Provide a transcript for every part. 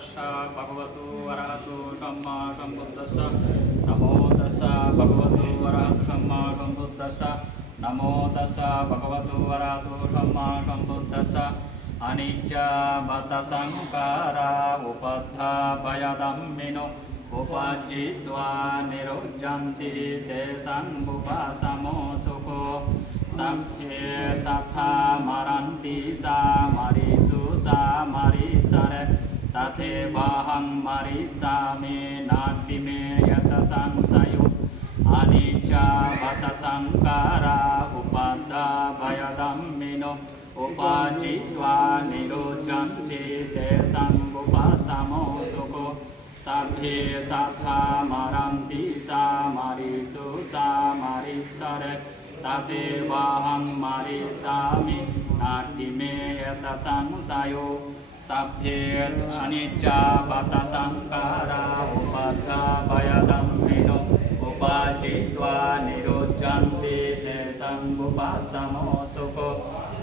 तस्सा भगवतो अरहतो सम्मा सम्बुद्धस्सा नमो तस्सा भगवतो अरहतो सम्मा सम्बुद्धस्सा नमो तस्सा भगवतो अरहतो सम्मा सम्बुद्धस्सा अनिच्चावत संकारा उपद्धापयदम्मिनो उपजित्वा निरुज्जन्ति तेषां उपासमो सुखो सभ्ये सत्था मरन्ति सामरिषु सामरिषरे तथैवाहं मरिष्यामि नास्ति मे यत् संशयो अनिच्चावत संकारा उपद्धापयदम्मिनो उपजित्वा निरुज्जन्ति तेषां उपासमो सुखो सभ्ये सत्था मरन्ति सामरिषु सामरिषरे तथैवाहं मरिष्यामि नास्ति मे यत् संशयो सभ्ये अनिच्चावत संकारा उपद्धापयदम्मिनो उपजित्वा निरुज्जन्ति तेषां उपासमो सुखो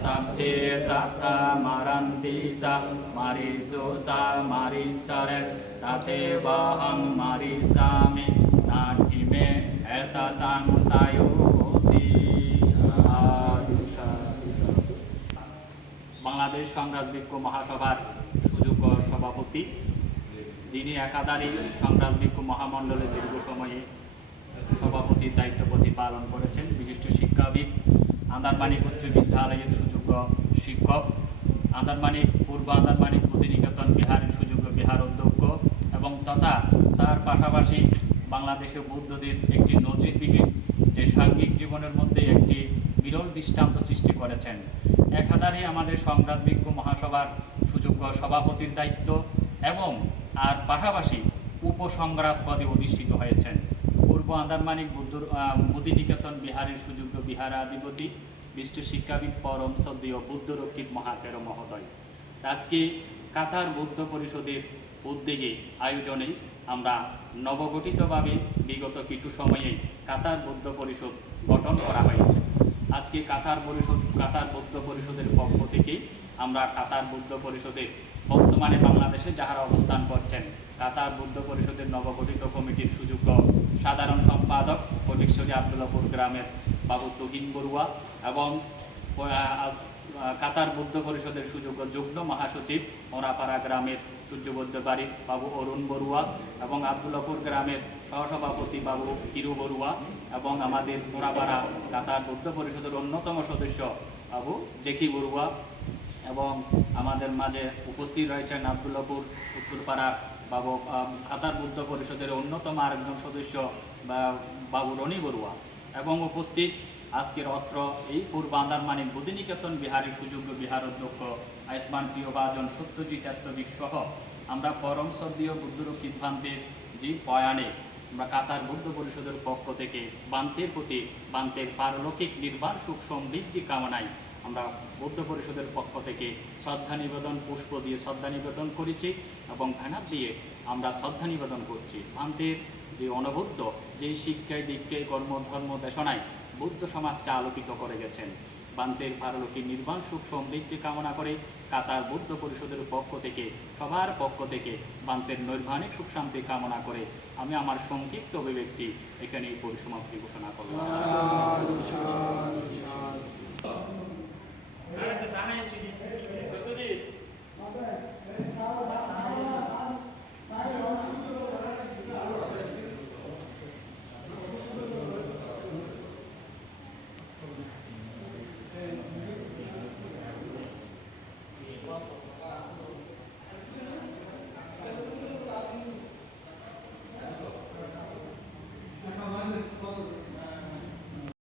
सभ्ये सत्था मरन्ति सामरिषु सामरिषरे तथैवाहं मरिष्यामि नास्ति मे यत् संशयो। বাংলাদেশ সংগ্রাম বিক্ষোভ মহাসভার সুযোগ্য সভাপতি, যিনি একাধারে সংগ্রাম বিক্ষোভ মহামণ্ডলের দীর্ঘ সময়ে সভাপতির দায়িত্বপতি পালন করেছেন, বিশিষ্ট শিক্ষাবিদ, আন্দারমানিক উচ্চ বিদ্যালয়ের সুযোগ্য শিক্ষক, আন্দারমানিক পূর্ব আন্দারমানিক বুদ্ধিনিকেতন বিহারের সুযোগ্য বিহার অধ্যক্ষ এবং তথা তার পাশাপাশি বাংলাদেশের বৌদ্ধদের একটি নজিরবিহীন যে সাংঘিক জীবনের মধ্যে একটি বিরল দৃষ্টান্ত সৃষ্টি করেছেন। একাধারে আমাদের সংগ্রাম বিক্ষোভ মহাসভার সুযোগ্য সভাপতির দায়িত্ব এবং আর পাশাপাশি উপসংগ্রাস পদে অধিষ্ঠিত হয়েছেন পূর্ব আন্দারমানিক বুদ্ধিনিকেতন বিহারের সুযোগ্য বিহারাধিপতি, বিশিষ্ট শিক্ষাবিদ, পরম শ্রদ্ধেয় বুদ্ধরক্ষিত মহাতের মহোদয়। আজকে কাতার বৌদ্ধ পরিষদের উদ্যোগে আয়োজনে আমরা নবগঠিতভাবে বিগত কিছু সময়ে কাতার বৌদ্ধ পরিষদ গঠন করা হয়েছে। আজকে কাতার বৌদ্ধ পরিষদের পক্ষ থেকে আমরা কাতার বৌদ্ধ পরিষদের বর্তমানে বাংলাদেশে যাহারা অবস্থান করছেন কাতার বৌদ্ধ পরিষদের নবগঠিত কমিটির সুযোগ্য সাধারণ সম্পাদক ফটিকছড়ি আবদুল্লাপুর গ্রামের বাবু তুহিন বড়ুয়া এবং কাতার বৌদ্ধ পরিষদের সুযোগ্য যুগ্ম মহাসচিব ওরাপাড়া গ্রামের সূর্যবদ্ধ বাড়ির বাবু অরুণ বড়ুয়া এবং আবদুল্লাপুর গ্রামের সহসভাপতি বাবু হিরু বড়ুয়া এবং আমাদের ওরাপাড়া কাতার বৌদ্ধ পরিষদের অন্যতম সদস্য বাবু জেকি বড়ুয়া এবং আমাদের মাঝে উপস্থিত রয়েছেন আবদুল্লাপুর উত্তরপাড়ার বাবু কাতার বৌদ্ধ পরিষদের অন্যতম আরেকজন সদস্য বাবু রনি বড়ুয়া এবং উপস্থিত আজকের অত্র এই পূর্ব আন্দারমানিক বুদ্ধিনিকেতন বিহারের সুযোগ্য বিহার অধ্যক্ষ আয়ুষ্মান প্রিয়ভাজন সত্যজিৎ এস্তবিক সহ আমরা পরম শ্রদ্ধেয় বুদ্ধরক্ষিত ভান্তের যে বয়ানে আমরা কাতার বৌদ্ধ পরিষদের পক্ষ থেকে বান্তের প্রতি বান্তের পারলৌকিক নির্বাণ সুখ সমৃদ্ধি কামনায় আমরা বৌদ্ধ পরিষদের পক্ষ থেকে শ্রদ্ধা নিবেদন পুষ্প দিয়ে শ্রদ্ধা নিবেদন করেছি এবং ব্যানার দিয়ে আমরা শ্রদ্ধা নিবেদন করছি। বান্তের যে অনবদ্য যেই শিক্ষায় দীক্ষায় কর্ম ধর্ম দেশনায় বৌদ্ধ সমাজকে আলোকিত করে গেছেন, বান্তের পারলৌকিক নির্বাণ সুখ সমৃদ্ধি কামনা করে কাতার বৌদ্ধ পরিষদের পক্ষ থেকে সবার পক্ষ থেকে বান্তের নৈর্বাণিক সুখ শান্তি কামনা করে আমি আমার সংক্ষিপ্ত অভিব্যক্তি এখানে পরিসমাপ্তি ঘোষণা করলাম।